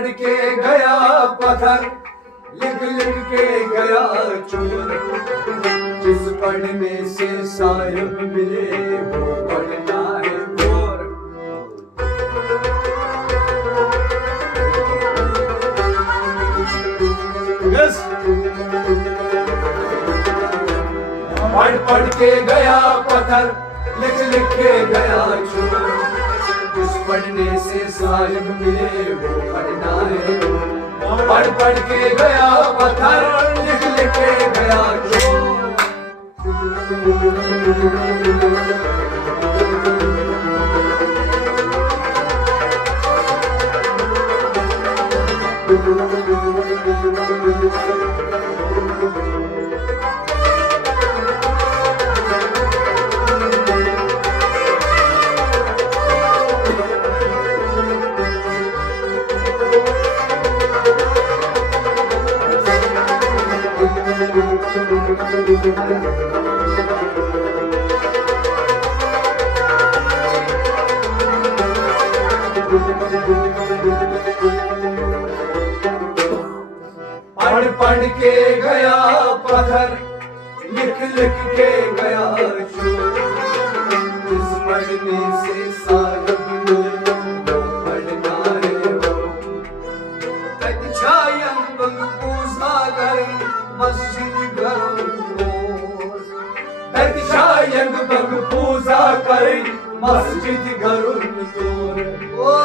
पढ़ के गया पत्थर, लिख लिख के गया चोर। जिस पढ़ने से साहिब मिले वो पढ़ना है भोर। पढ़ पढ़ के गया पत्थर, लिख लिख के गया चोर। जिस पढ़ने से साहिब मिले वो पढ़ना है भोर। पढ़ पढ़ के गया पत्थर, लिख लिख के गया चोर। पढ़ पढ़ के गया पत्थर, लिख लिख के गया चोर। जिस पढ़ने से साहिब मिले वो पढ़ना है भोर। छायन बंग पूजा करे मस्जिद घरों। छायन बंग पूजा करे मस्जिद घरों। ओ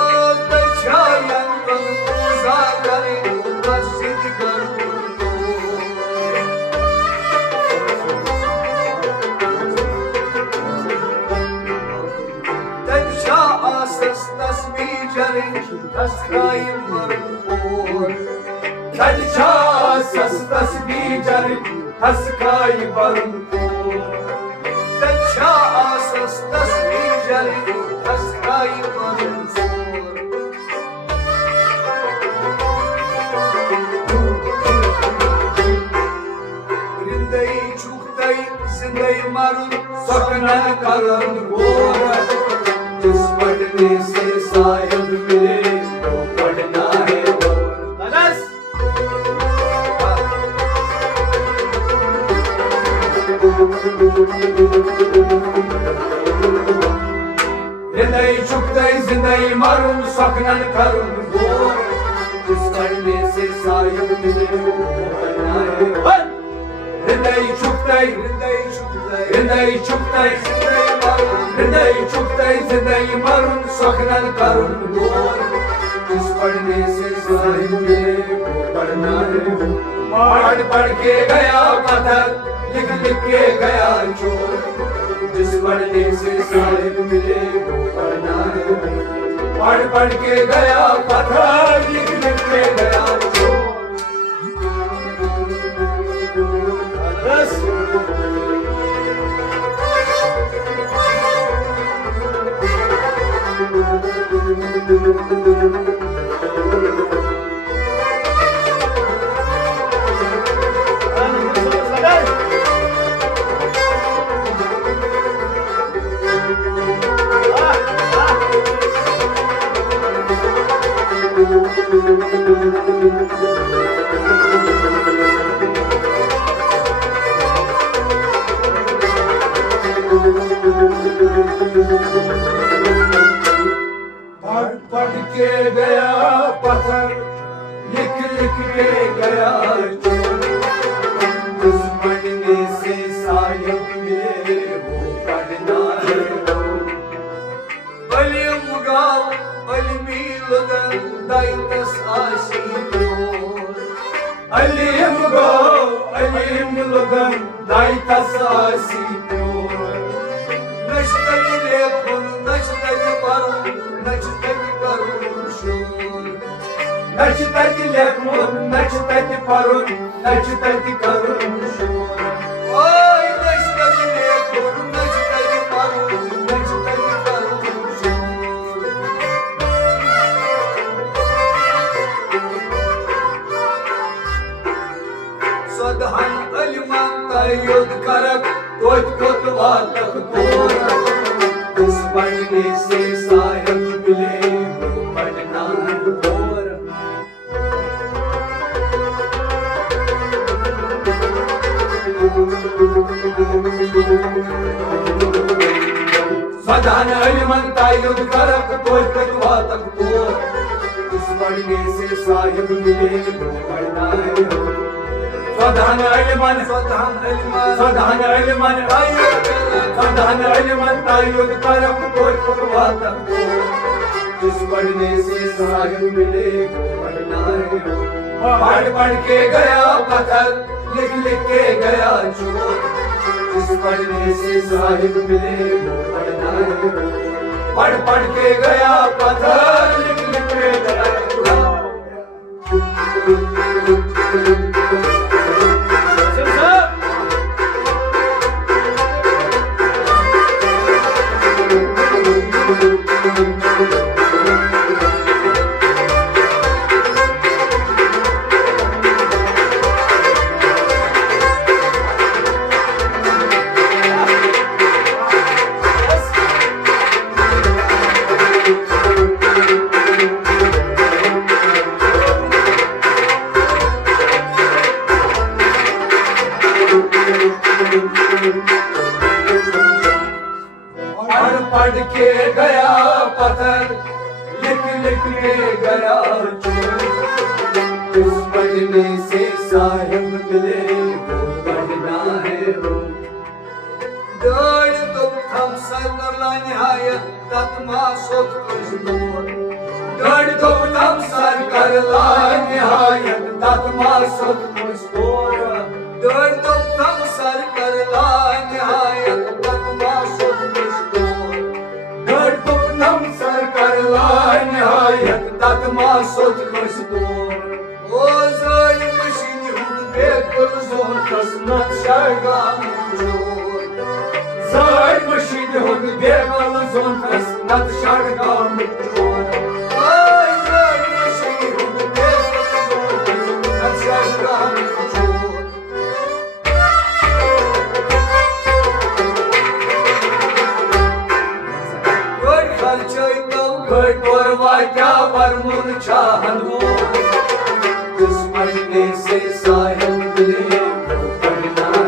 छायन बंग पूजा करे मस्जिद घरों। तस्वीर जरे हस्काई बरमोर। तस्वीर जरे हस्काई बरमोर। तस्वीर जरे हस्काई बरमोर। रिंदई चुकतई जिंदई मारुन सकना करन गोर। जिस पढ़ने से साहिब मिले वो पढ़ना है भोर। रिंदई चुकतई जिंदई मारुन सकना करन गोर। जिस पढ़ने से साहिब मिले वो पढ़ना है भोर। रिंदई चुकतई रिंदई चुकतई रिंदई चुकतई जिंदई मारुन सकना करन गोर। जिस पढ़ने से साहिब मिले वो पढ़ना है भोर। पढ़ पढ़ के गया पत्थर, लिख लिख के गया चोर। जिस पढ़ने से साहिब मिले वो पढ़ना है भोर। पढ़ पढ़ के गया पत्थर, लिख लिख के गया चोर। पढ़ पढ़ के गया पत्थर, लिख लिख के गया चोर। जिस पढ़ने से साहिब मिले वो पढ़ना है भोर। अलिम गाओ अलमी लगन दाइतस आशी प्योर। अलिम गाओ अलिम लगन दाइतस आशी प्योर। नचतति लेखुन नचतति परुन नचतति करुन शोर। नचतति लेखुन नचतति परुन नचतति करुन शोर। ओय नचतति लेखुन नचतति परुन नचतति करुन शोर। सदहन अलिमन तयुद करक तोत कोतवालक गोर। जिस पढ़ने से साहिब मिले वो पढ़ना है भोर। सदान अलिमन तायुद करक तोज वातक तो इस पढ़ने से साहिब मिले वो पढ़ना है सदान अलिमन तायुद करक तोज वातक तो इस पढ़ने से साहिब मिले वो पढ़ना है पढ़ पढ़ के गया पत्थर लिख लिख के गया चोर इस पढ़ने से साहिब मिले वो पढ़ना है पढ़ पढ़ के गया पत्थर लिख लिख के गया चोर पढ़ के गया पत्थर लिख लिख के गया चोर इस पढ़ने से साहिब मिले वो पढ़ना है दौड़ तुम थम सर कर ला निहायत तत्मा सोच कुछ दूर दौड़ तुम थम सर कर ला निहायत तत्मा सोच कुछ दूर दौड़ तुम थम सर कर ला निहायत तत्मा सोच कुछ दूर निहायत तत्मा सोच कुछ दूर ओ ज़ालिम मशीनी हुन बेकुल ज़ोन कसमत शागाम चोर ज़ालिम मशीनी हुन बेकुल ज़ोन कसमत शागाम चोर ओय ज़ालिम मशीनी हुन बेकुल ज़ोन कसमत शागाम चोर गोड़ खर्चोई गट और वाक्या वरमुन चाहन इस पढ़ने से साहिब मिले वो पढ़ना है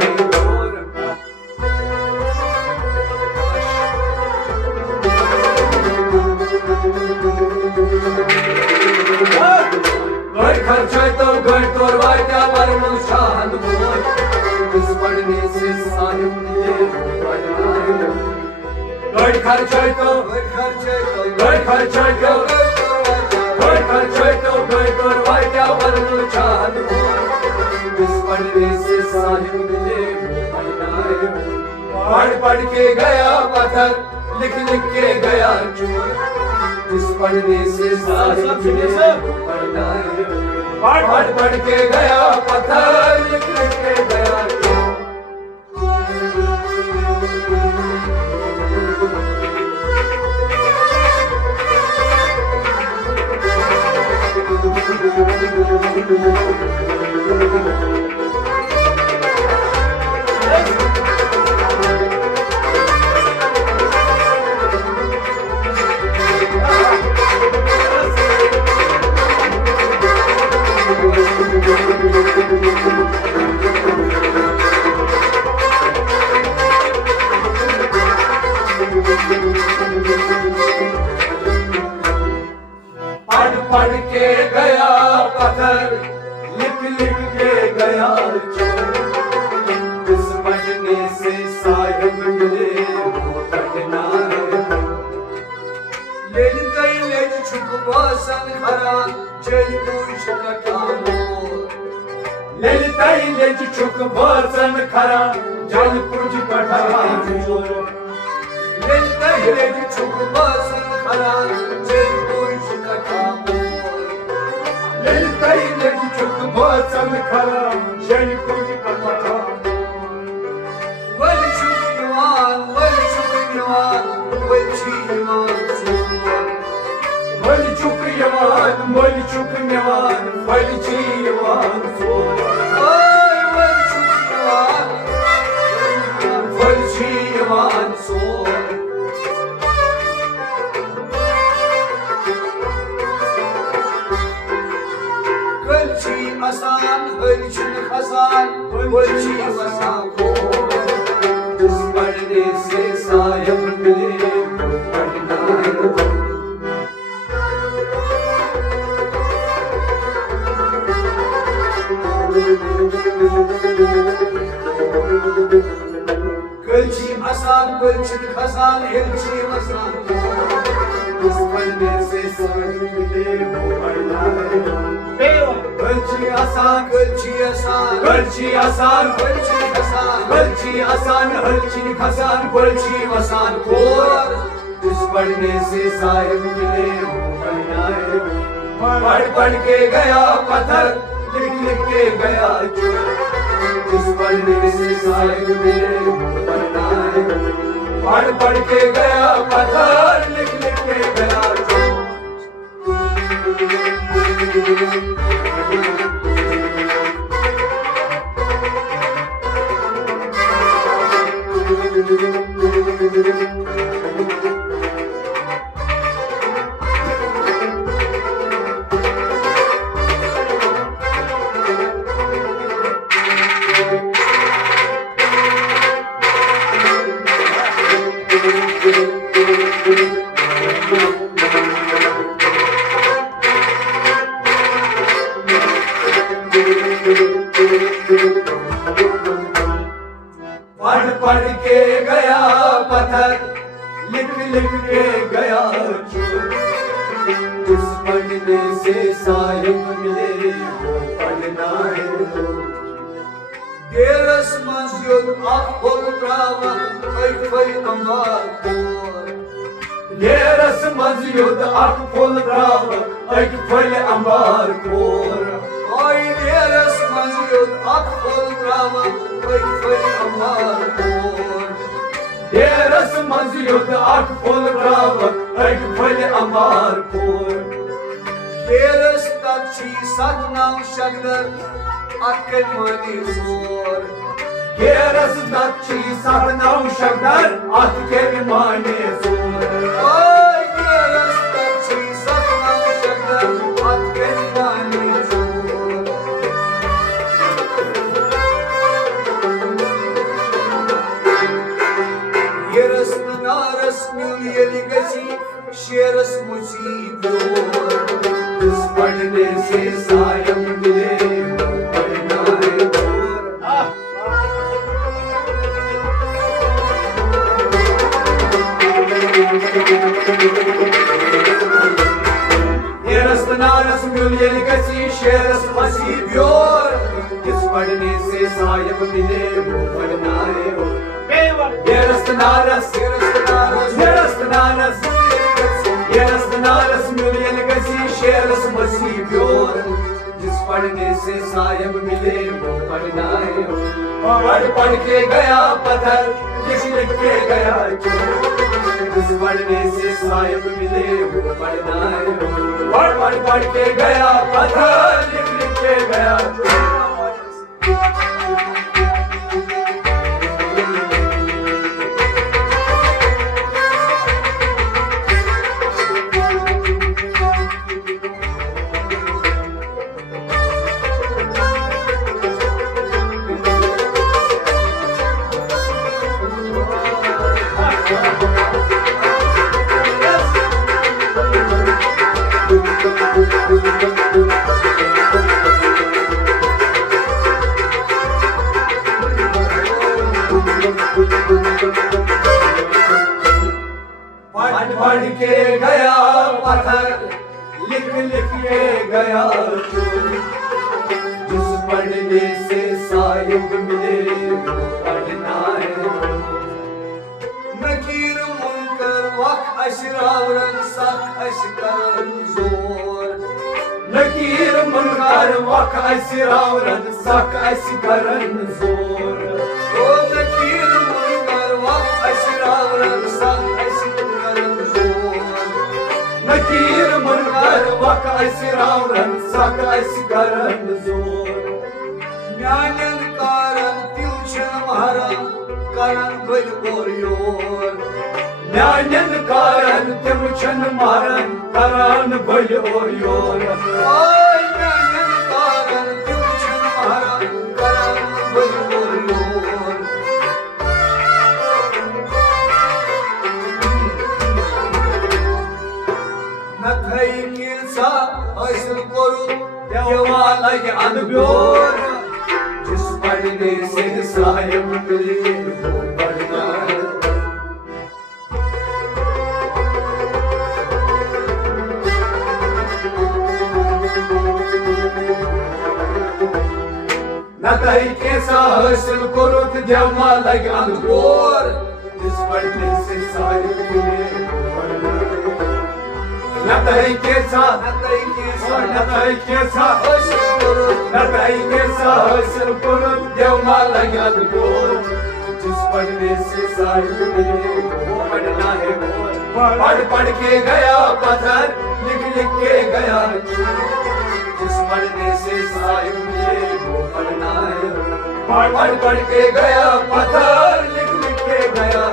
गट खर्चे तो गट और वाक्या वरमुन चाहन इस पढ़ने से साहिब मिले वो पढ़ना है गट खर्चे तो गट और वाक्या वरमुन चाहन इस पढ़ने से साहिब मिले वो पढ़ना है पढ़ पढ़ के गया पत्थर लिख लिख के गया चोर इस पढ़ने से साहिब मिले वो पढ़ना है पढ़ पढ़ के गया पत्थर लिख लिख के गया चोर पढ़ पढ़ के गया पत्थर लिख लिख के गया चोर इस पढ़ने से साहिब मिले वो पढ़ना है लेलिताई लेज छुक बासन खरा जल पूछ कटामो लेलिताई लेज छुक बासन खरा जल पूछ कटामो लेलिताई लेज छुक बासन खरा जल पूछ कटामो लेलिताई लेज छुक बासन खरा जल पूछ कटामो वल छुक निवान वल छुक निवान वल छीवान वल छुक निवान वल छुक निवान वल छीवान ओय वल छुक निवान वल छीवान कल Ölçü asan, ölçün hasan, ölçü asan kol. Kız perdesi sayım bilim, perdesi. Ölçü asan, ölçün hasan, ölçü asan kol. Kız perdesi sayım bilim, perdesi. Ölçü asan, ölçü asan, ölçü asan, ölçü asan, ölçü asan, ölçü asan, ölçü asan kor. जिस पढ़ने से साहिब मिले वो बनाए, पढ़ पढ़ के गया पत्थर, लिख लिख के गया चोर। जिस पढ़ने से साहिब मिले वो बनाए, पढ़ पढ़ के गया पत्थर, लिख लिख के गया चोर। पढ़ पढ़ के गया पत्थर, लिख लिख के गया चोर। जिस पढ़ने से साहिब मिले वो पढ़ना है। Geras mazyon akbol brava, ayfay amar kor. Geras mazyon akbol brava, ayfay amar kor. Ay geras mazyon akbol brava, ayfay amar kor. Geras mazyon akbol brava, ayfay amar kor. Geras takçi satnav şagdar, akkel mani zor. Geras takçi satnav şagdar, akkel mani zor. Ay geras takçi satnav şagdar, akkel mani zor. Geras naras mil yeli gasi, şeras muzi dur. Kız pढ़ने से सायम मिले वो पढ़ना है दूर। Yeras naras mül yeli gasi, şeras masi diyor. Kız pढ़ने से सायम मिले वो पढ़ना है दूर। Yeras naras, yeras naras, yeras naras, yeras naras mül yeli gasi, शेरस मसी प्योर। जिस पढ़ने से साहिब मिले वो पढ़ना है। पढ़ पढ़ के गया पत्थर, लिख लिख के गया चोर। जिस पढ़ने से साहिब मिले वो पढ़ना है। पढ़ पढ़ पढ़ के गया पत्थर, लिख लिख के गया चोर। पढ़ पढ़ के गया पत्थर, लिख लिख के गया चोर। जिस पढ़ने से साहिब मिले वो पढ़ना है। नकीर मुनकर वक अशरावरन सख अशकरन जोर। नकीर मुनकर वक अशरावरन सख अशकरन जोर। ओ नकीर मुनकर वक अशरावरन सख अशकरन जोर। नकीर मुनकर वक अशरावरन सख अशकरन जोर। म्यानन कारन तिलशन महरन करन बल और योर। म्यानन कारन तिलशन महरन करन बल और योर। ओय म्यानन कारन अनब्योर जिस पढ़ने से साहिब मिले वो पढ़ना है। नताई कैसा हासिल करो जमा लगे अनब्योर जिस पढ़ने से साहिब मिले वो पढ़ना है। नताई कैसा हासिल करो जमा लगे अनब्योर जिस पढ़ने से साहिब मिले वो पढ़ना है। पढ़ पढ़ के गया पत्थर लिख लिख के गया जिस पढ़ने से साहिब मिले वो पढ़ना है। पढ़ पढ़ के गया पत्थर लिख लिख के गया।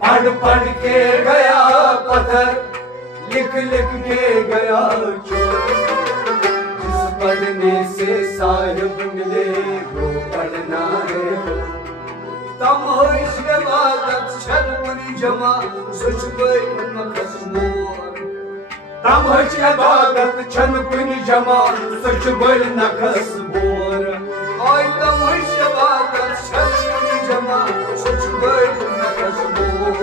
पढ़ पढ़ के गया पत्थर लिख लिख के गया चोर जिस पढ़ने से साहिब मिले वो पढ़ना है। तम होइस इबादत छन मुनि जमा सुच गई नखस मोर। तम होइस इबादत छन मुनि जमा सुच गई नखस मोर। ओय तम होइस इबादत छन मुनि जमा सुच गई नखस मोर।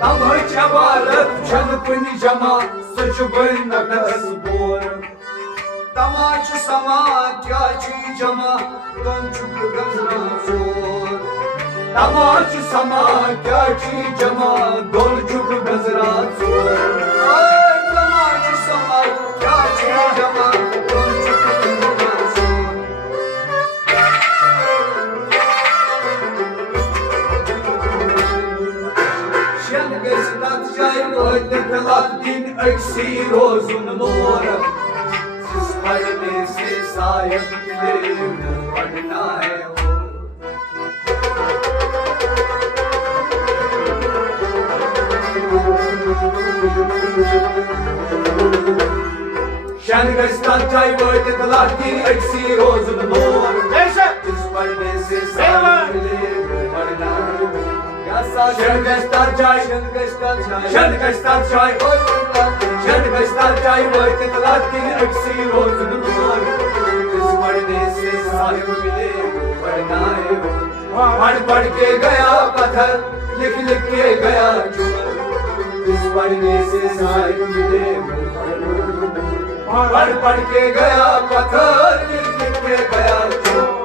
तम होइस इबादत छन मुनि जमा सुच गई नखस मोर। तमाच समा क्या छी जमा कंचुक गजरा जोर। तमाच समा क्या छी जमा दोल चुक गजरा चोर। तमाच समा क्या छी जमा दोल चुक गजरा चोर। Şen geçtat jay oydu kılat din eksi rozun mor जिस पढ़ने से साहिब मिले वो पढ़ना है। Şen geçtat jay oydu kılat din eksi rozun mor जिस पढ़ने से साहिब मिले वो पढ़ना है। Şen geçtat jay oydu kılat din eksi rozun mor जिस पढ़ने से साहिब मिले वो पढ़ना है। पढ़ पढ़ के गया पत्थर लिख लिख के गया चोर जिस पढ़ने से साहिब मिले वो पढ़ना है। पढ़ पढ़ के गया पत्थर लिख लिख के गया चोर।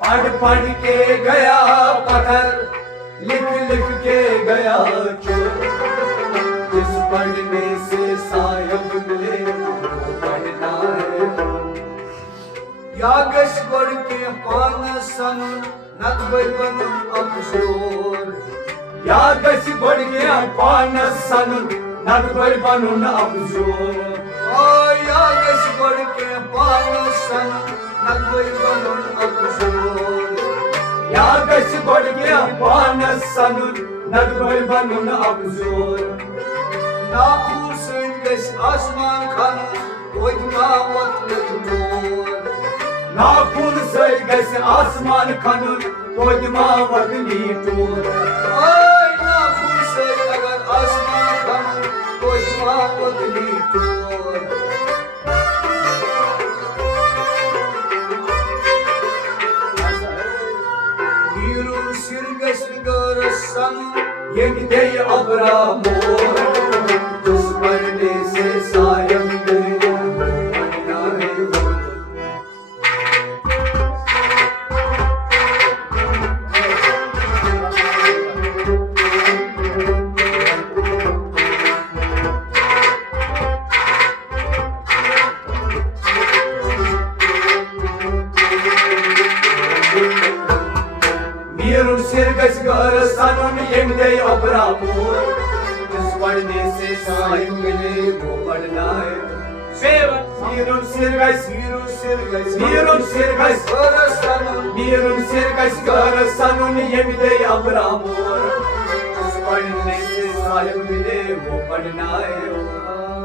पढ़ पढ़ के गया पत्थर लिख लिख के गया चोर जिस पढ़ने से साहिब मिले वो पढ़ना है। यागस बढ़ के पान सन नकबई बनम अफसोर। यागस बढ़ गया पान सन नकबई बनम अफसोर। ओ यागस बढ़ के पान सन नकबई बनम अफसोर। यागस बढ़ गया पान सन नकबई बनम अफसोर। नाखून से गस आसमान खान कोई दावत नहीं। नाखून से गस आसमान खान कोई दावत नहीं। नाखून से अगर आसमान खान अब्रामोर दुश्मन से सायब मिले पढ़ना है वो। Mirun sirgas garasanun yemde Abramoor दुश्मन से सायब मिले वो पढ़ना है। Mirun sirgas garasanun yemde Abramoor दुश्मन से सायब मिले वो पढ़ना है।